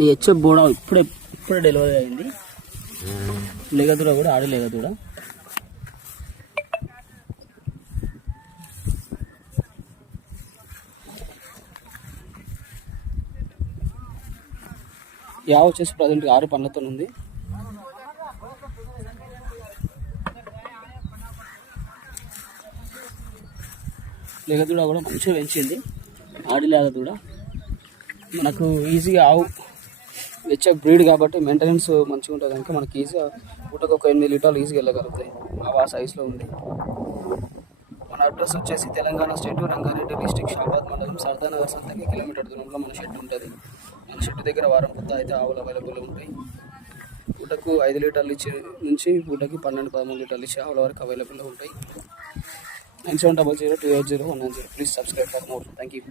ఈ హెచ్ఎఫ్ బోడా ఇప్పుడే డెలివరీ అయింది. లేగదూడ కూడా ఆడి లేగదూడ. యావ వచ్చేసి ప్రజెంట్ 6 పళ్ళతో ఉంది. లేగదూడ కూడా మంచిగా పెంచింది. ఆడి లేగదూడ మనకు ఈజీగా ఆవు హెచ్ఎఫ్ బ్రీడ్ కాబట్టి మెయింటెనెన్స్ మంచిగా ఉంటుంది కనుక మనకి ఈజీగా పూటకు ఒక 8 లీటర్లు ఈజీగా వెళ్ళగలుగుతాయి. ఆ సైజులో ఉంది. మన అడ్రస్ వచ్చేసి తెలంగాణ స్టేట్ రంగారెడ్డి డిస్ట్రిక్ట్ షాబాద్ మండలం సర్దానగర్ సంతకి కిలోమీటర్ దూరంలో మన షెడ్ ఉంటుంది. మన షెడ్ దగ్గర వారం పొద్దు అయితే ఆవులు అవైలబుల్ ఉంటాయి. పూటకు 5 లీటర్లు ఇచ్చి నుంచి పూటకి 12-13 లీటర్లు ఇచ్చే ఆవుల వరకు అవైలబుల్లో ఉంటాయి. 9700280190. Please subscribe for more. Thank you.